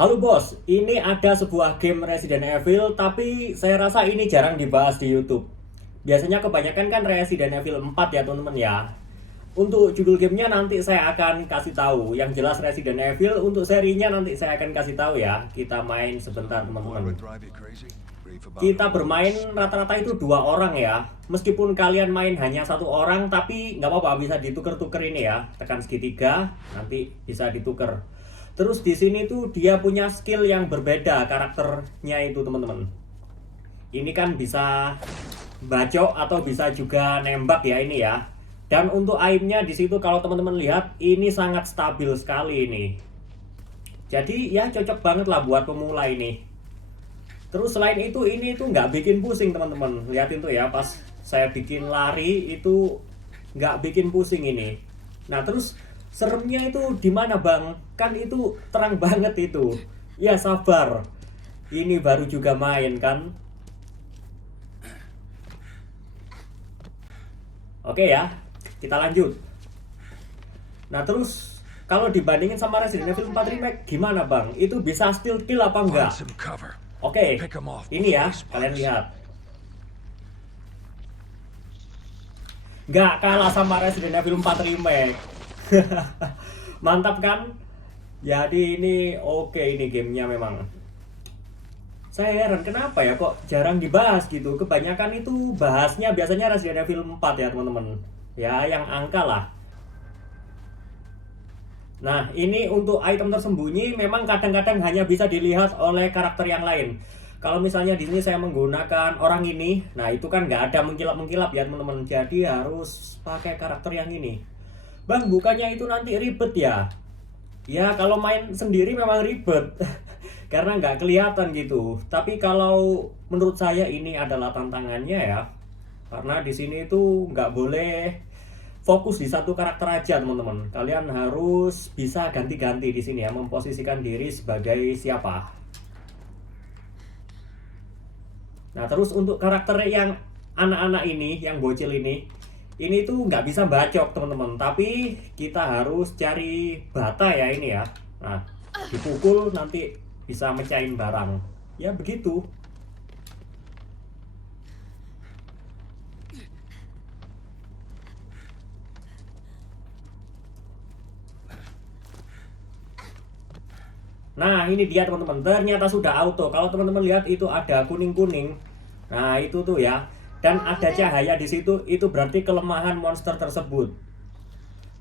Halo bos, ini ada sebuah game Resident Evil, tapi saya rasa ini jarang dibahas di YouTube. Biasanya kebanyakan kan Resident Evil 4 ya teman-teman ya. Untuk judul gamenya nanti saya akan kasih tahu. Yang jelas Resident Evil untuk serinya nanti saya akan kasih tahu ya. Kita main sebentar teman-teman. Kita bermain rata-rata itu 2 orang ya. Meskipun kalian main hanya 1 orang, tapi nggak apa-apa bisa dituker-tuker ini ya. Tekan segitiga, nanti bisa dituker. Terus di sini tuh dia punya skill yang berbeda karakternya itu teman-teman. Ini kan bisa bacok atau bisa juga nembak ya ini ya. Dan untuk aimnya di situ kalau teman-teman lihat ini sangat stabil sekali ini. Jadi ya cocok banget lah buat pemula ini. Terus selain itu ini tuh nggak bikin pusing teman-teman. Lihatin tuh ya pas saya bikin lari itu nggak bikin pusing ini. Nah terus seremnya itu di mana bang? Kan itu terang banget itu. Ya sabar. Ini baru juga main kan. Oke ya, kita lanjut. Nah terus kalau dibandingin sama Resident Evil 4 Remake gimana bang? Itu bisa steal kill apa enggak? Oke, ini ya kalian lihat. Nggak kalah sama Resident Evil 4 Remake. Mantap kan? Jadi ini oke ini gamenya memang. Saya heran kenapa ya kok jarang dibahas gitu. Kebanyakan itu bahasnya biasanya Resident Evil 4 ya teman-teman. Ya yang angka lah. Nah ini untuk item tersembunyi memang kadang-kadang hanya bisa dilihat oleh karakter yang lain. Kalau misalnya di sini saya menggunakan orang ini, nah itu kan nggak ada mengkilap-mengkilap ya teman-teman. Jadi harus pakai karakter yang ini. Bang, bukannya itu nanti ribet ya? Ya kalau main sendiri memang ribet karena nggak kelihatan gitu. Tapi kalau menurut saya ini adalah tantangannya ya, karena di sini itu nggak boleh fokus di satu karakter aja teman-teman. Kalian harus bisa ganti-ganti di sini ya, memposisikan diri sebagai siapa. Nah terus untuk karakter yang anak-anak ini, yang bocil ini tuh nggak bisa bacok teman-teman, tapi kita harus cari bata ya ini ya. Nah dipukul nanti bisa mecahin barang ya begitu. Nah ini dia teman-teman, ternyata sudah auto. Kalau teman-teman lihat itu ada kuning-kuning, nah itu tuh ya, dan ada cahaya di situ, itu berarti kelemahan monster tersebut.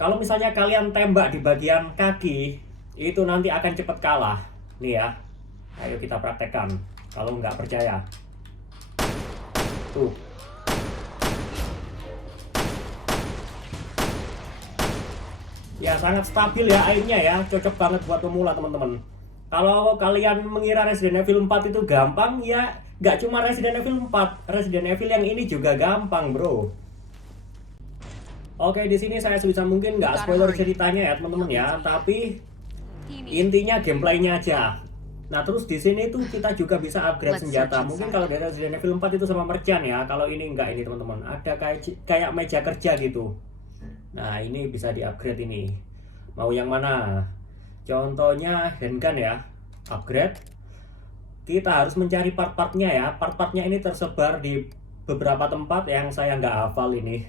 Kalau misalnya kalian tembak di bagian kaki, itu nanti akan cepat kalah. Nih ya, ayo kita praktekkan. Kalau nggak percaya, tuh. Ya sangat stabil ya aimnya ya, cocok banget buat pemula teman-teman. Kalau kalian mengira Resident Evil 4 itu gampang, ya nggak cuma Resident Evil 4, Resident Evil yang ini juga gampang bro. Oke di sini saya sebisa mungkin nggak spoiler ceritanya ya teman-teman ya, tapi intinya gameplaynya aja. Nah terus di sini tuh kita juga bisa upgrade senjata. Mungkin kalau dari Resident Evil 4 itu sama merchant ya, kalau ini enggak ini teman-teman. Ada kayak meja kerja gitu. Nah ini bisa di upgrade ini. Mau yang mana? Contohnya handgun ya, upgrade. Kita harus mencari part-partnya ya. Part-partnya ini tersebar di beberapa tempat yang saya nggak hafal ini.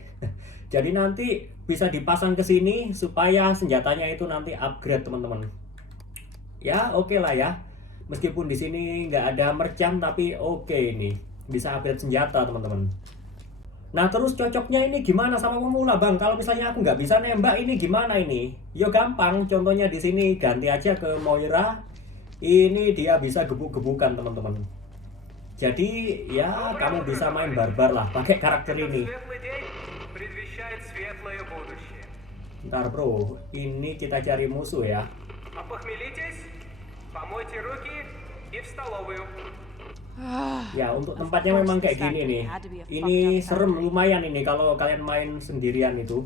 Jadi nanti bisa dipasang ke sini supaya senjatanya itu nanti upgrade teman-teman. Ya oke lah ya. Meskipun di sini nggak ada merchant tapi oke ini bisa upgrade senjata teman-teman. Nah terus cocoknya ini gimana sama pemula bang? Kalau misalnya aku nggak bisa nembak ini gimana ini? Yo gampang, contohnya di sini ganti aja ke Moira. Ini dia bisa gebuk-gebukan teman-teman. Jadi ya kamu bisa main barbar lah pakai karakter ini. Ntar bro, ini kita cari musuh ya. Ya untuk tempatnya memang kayak gini nih. Ini serem lumayan ini kalau kalian main sendirian itu.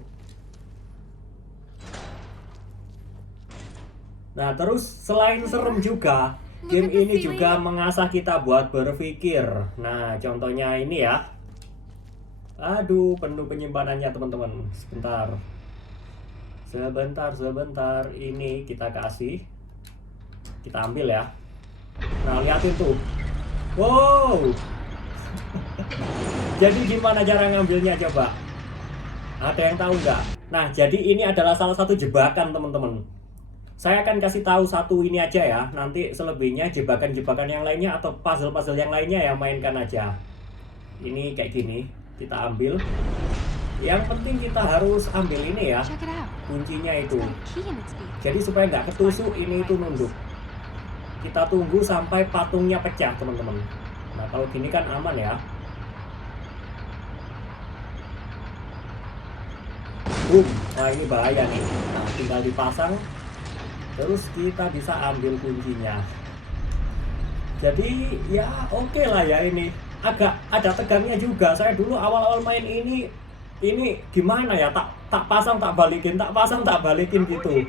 Nah terus selain serem juga, game ini juga mengasah kita buat berpikir. Nah contohnya ini ya. Aduh penuh penyimpanannya teman-teman. Sebentar. Ini kita kasih. Kita ambil ya. Nah, liatin tuh. Wow. Jadi gimana cara ngambilnya coba? Ada yang tahu nggak? Nah, jadi ini adalah salah satu jebakan teman-teman. Saya akan kasih tahu satu ini aja ya. Nanti selebihnya jebakan-jebakan yang lainnya atau puzzle-puzzle yang lainnya ya mainkan aja. Ini kayak gini. Kita ambil. Yang penting kita harus ambil ini ya. Kuncinya itu. Jadi supaya nggak ketusuk ini itu nunduk. Kita tunggu sampai patungnya pecah teman-teman. Nah kalau gini kan aman ya. Boom. Nah ini bahaya nih. Nah tinggal dipasang. Terus kita bisa ambil kuncinya. Jadi ya oke lah ya ini. Agak ada tegangnya juga. Saya dulu awal-awal main ini gimana ya, tak pasang tak balikin, tak pasang tak balikin gitu.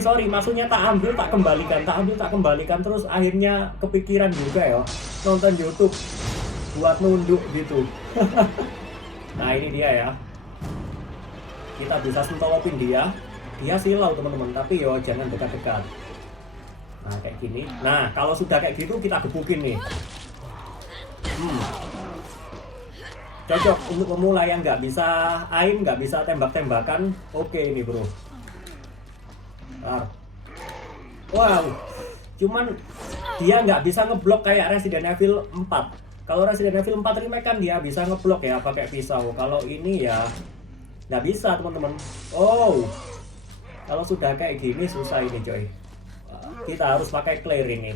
Sorry, maksudnya tak ambil tak kembalikan, tak ambil tak kembalikan, terus akhirnya kepikiran juga ya nonton YouTube buat nunduk gitu. Nah ini dia ya, kita bisa sentolopin dia silau teman-teman, tapi yo jangan dekat-dekat. Nah kayak gini. Nah kalau sudah kayak gitu kita gebukin nih. Cocok untuk pemula yang nggak bisa aim, nggak bisa tembak-tembakan. Oke ini bro. Wow, cuman dia nggak bisa ngeblok kayak Resident Evil 4. Kalau Resident Evil 4 remake kan dia bisa ngeblok ya pakai pisau. Kalau ini ya nggak bisa teman-teman. Oh, kalau sudah kayak gini susah ini coy. Kita harus pakai clear ini.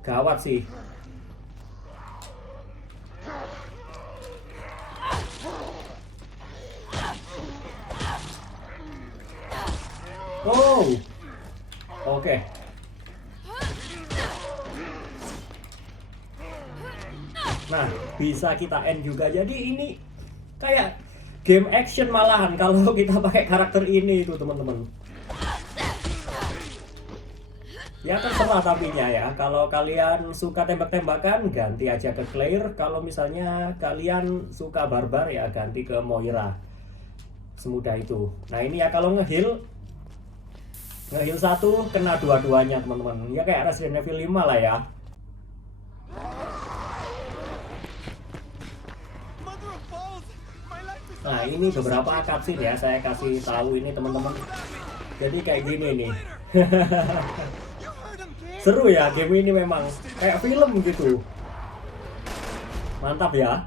Gawat sih. Oh, oke. Nah, bisa kita end juga. Jadi ini kayak game action malahan kalau kita pakai karakter ini itu teman-teman. Ya terserah tapinya ya. Kalau kalian suka tembak-tembakan ganti aja ke Claire. Kalau misalnya kalian suka barbar ya ganti ke Moira. Semudah itu. Nah ini ya kalau ngeheal satu kena dua-duanya teman-teman. Ya kayak Resident Evil 5 lah ya. Nah ini beberapa cutscene ya saya kasih tahu ini teman-teman. Jadi kayak gini nih. Seru ya game ini memang kayak film gitu. Mantap ya.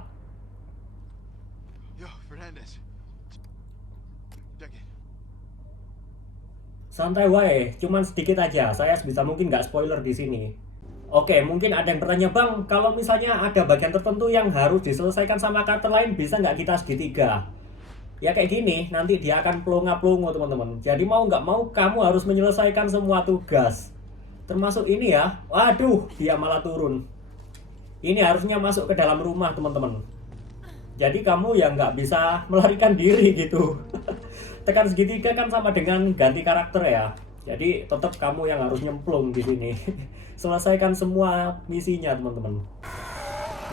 Santai wae, cuman sedikit aja. Saya sebisa mungkin nggak spoiler di sini. Oke, mungkin ada yang bertanya, Bang, kalau misalnya ada bagian tertentu yang harus diselesaikan sama karakter lain, bisa nggak kita segitiga? Ya kayak gini, nanti dia akan pelongo-pelongo teman-teman. Jadi mau nggak mau, kamu harus menyelesaikan semua tugas. Termasuk ini ya, waduh, dia malah turun. Ini harusnya masuk ke dalam rumah teman-teman. Jadi kamu ya nggak bisa melarikan diri gitu. Tekan segitiga kan sama dengan ganti karakter ya. Jadi tetap kamu yang harus nyemplung di sini. Selesaikan semua misinya teman-teman.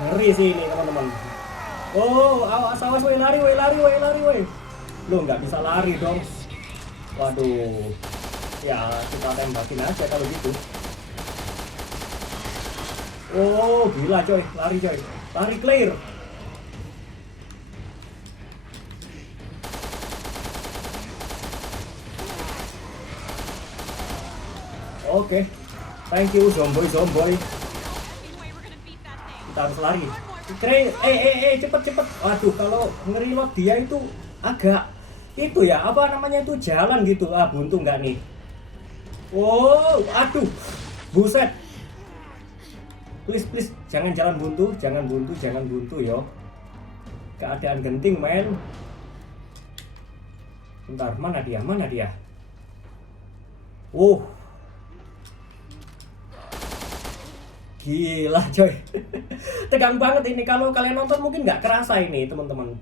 Ngeri sih ini teman-teman. Oh, awas awas, woi lari, woi lari, woi lari, woi. Lo nggak bisa lari dong. Waduh. Ya kita tembakin aja kalau gitu. Oh gila coy, lari coy, lari clear. Oke, thank you zomboy. Kita harus lari. Cepet. Waduh, kalau ngereload dia itu agak itu ya, apa namanya itu jalan gitu. Buntu nggak nih? Oh, aduh, buset. Please, jangan jalan buntu, jangan buntu yo. Keadaan genting men. Bentar, mana dia? Gila coy. Tegang banget ini, kalau kalian nonton mungkin nggak kerasa ini teman-teman.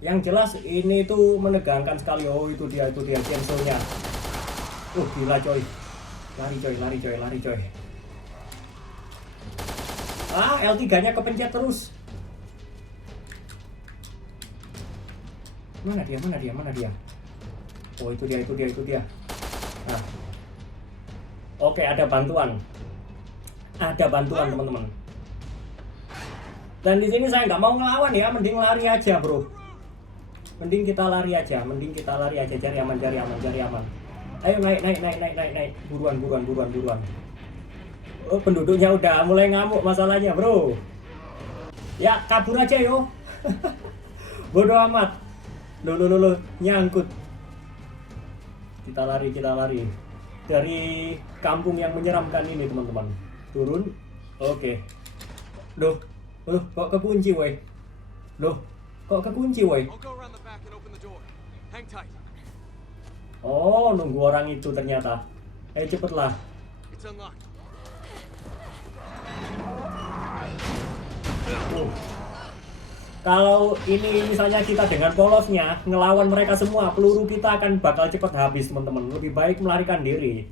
Yang jelas ini tuh menegangkan sekali. Oh itu dia chainsaw-nya. Gila coy. Lari coy. L3-nya kepencet terus. Mana dia? Oh itu dia. Nah. Oke, ada bantuan. Ada bantuan teman-teman. Dan di sini saya nggak mau ngelawan ya, mending lari aja bro. Mending kita lari aja, cari aman, cari aman. Ayo naik. Buruan. Oh, penduduknya udah mulai ngamuk masalahnya bro. Ya kabur aja yo. Bodoh amat. Loh, nyangkut. Kita lari dari kampung yang menyeramkan ini teman-teman. Turun. Oke. Loh, kok kekunci woi. Oh, nunggu orang itu ternyata. Ayo cepetlah. Kalau ini misalnya kita dengan polosnya ngelawan mereka semua, peluru kita akan bakal cepat habis teman-teman. Lebih baik melarikan diri.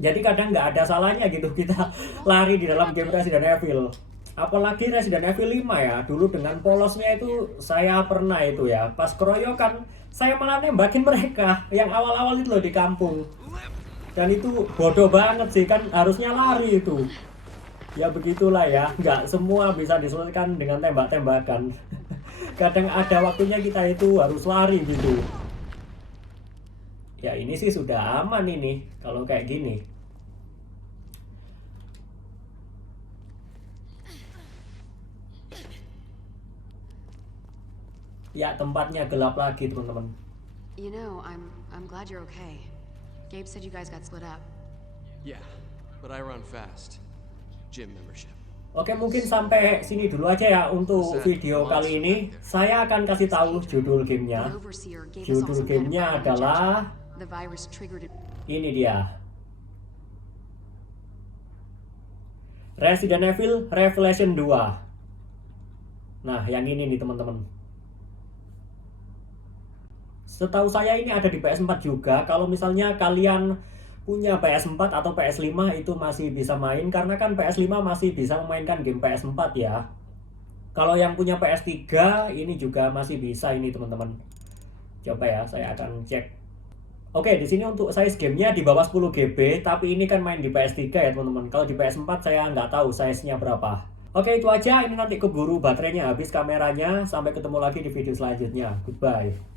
Jadi kadang nggak ada salahnya gitu kita lari di dalam game Resident Evil. Apalagi Resident Evil 5 ya. Dulu dengan polosnya itu saya pernah itu ya. Pas keroyokan saya malah nembakin mereka yang awal-awal itu loh di kampung. Dan itu bodoh banget sih, kan harusnya lari itu. Ya begitulah ya, nggak semua bisa diselesaikan dengan tembak-tembakan. Kadang ada waktunya kita itu harus lari gitu. Ya ini sih sudah aman ini, kalau kayak gini. Ya tempatnya gelap lagi teman-teman. You know, I'm glad you're okay. Gabe said you guys got split up. Yeah, but I run fast. Gym membership. Oke, mungkin sampai sini dulu aja ya untuk video kali ini. Saya akan kasih tahu judul gamenya. Judul gamenya adalah ini dia, Resident Evil Revelation 2. Nah, yang ini nih teman-teman. Setahu saya ini ada di PS4 juga. Kalau misalnya kalian punya PS4 atau PS5 itu masih bisa main, karena kan PS5 masih bisa memainkan game PS4 ya. Kalau yang punya PS3 ini juga masih bisa ini teman-teman. Coba ya, saya akan cek. Oke, di sini untuk size gamenya di bawah 10 GB, tapi ini kan main di PS3 ya teman-teman. Kalau di PS4 saya nggak tahu size-nya berapa. Oke, itu aja. Ini nanti keburu baterainya habis kameranya. Sampai ketemu lagi di video selanjutnya. Goodbye.